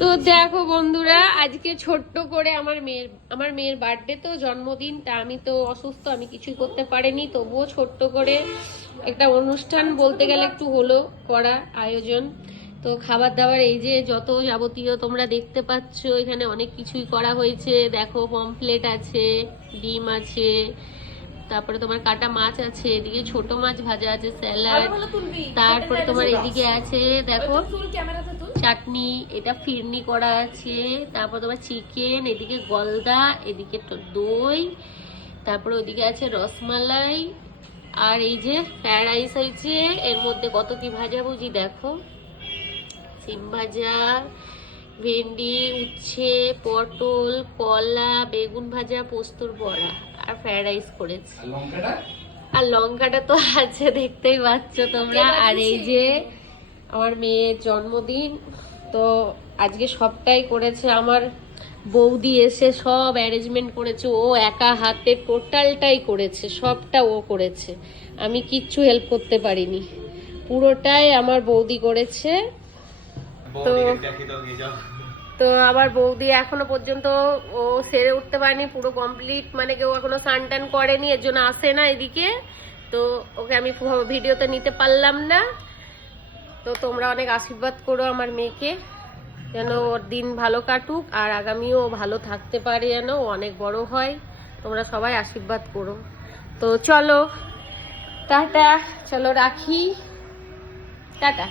তো দেখো বন্ধুরা, আজকে ছোট্ট করে আমার মেয়ের বার্থডে, তো জন্মদিন, তা আমি তো অসুস্থ, আমি কিছুই করতে পারিনি, তবুও ছোট্ট করে একটা অনুষ্ঠান বলতে গেলে একটু হলো করা আয়োজন। তো খাবার দাবার এই যে যত যাবতীয় তোমরা দেখতে পাচ্ছ, এখানে অনেক কিছুই করা হয়েছে। দেখো পমফ্লেট আছে, ডিম আছে, তারপরে তোমার কাটা মাছ আছে, এদিকে ছোট মাছ ভাজা আছে, স্যালাড, তারপরে তোমার এদিকে আছে দেখো চাটনি, এটা ফিরনি করা আছে, তারপর তোমার চিকেন, এদিকে গলদা, এদিকে তো দই, তারপরে ওদিকে আছে রসমালাই, আর এই যে ফ্রাইড রাইস হয়েছে, এর মধ্যে কত কি ভাজা ভুজি দেখো, সিম ভাজা, ভেন্ডি, উচ্ছে, পটল, কলা, বেগুন ভাজা, পোস্তর বড়া, আর ফ্রাইড রাইস করেছে। আর লঙ্কাটা তো আছে, দেখতেই পাচ্ছ তোমরা। আর এই যে আমার মেয়ের জন্মদিন, তো আজকে সবটাই করেছে আমার বৌদি, এসে সব অ্যারেঞ্জমেন্ট করেছে, ও একা হাতে টোটালটাই করেছে, সবটা ও করেছে, আমি কিচ্ছু হেল্প করতে পারিনি, পুরোটাই আমার বৌদি করেছে। তো আমার বৌদি এখনো পর্যন্ত ও সেরে উঠতে পারেনি, পুরো কমপ্লিট, মানে কেউ এখনো স্নান টান করেনি, এর জন্য আসে না এদিকে, তো ওকে আমি ভিডিওতে নিতে পারলাম না। তো তোমরা অনেক আশীর্বাদ করো আমার মেয়েকে, যেন ওর দিন ভালো কাটুক, আর আগামীও ভালো থাকতে পারে, যেন ও অনেক বড় হয়, তোমরা সবাই আশীর্বাদ করো। তো চলো টাটা, চলো রাখি, টাটা।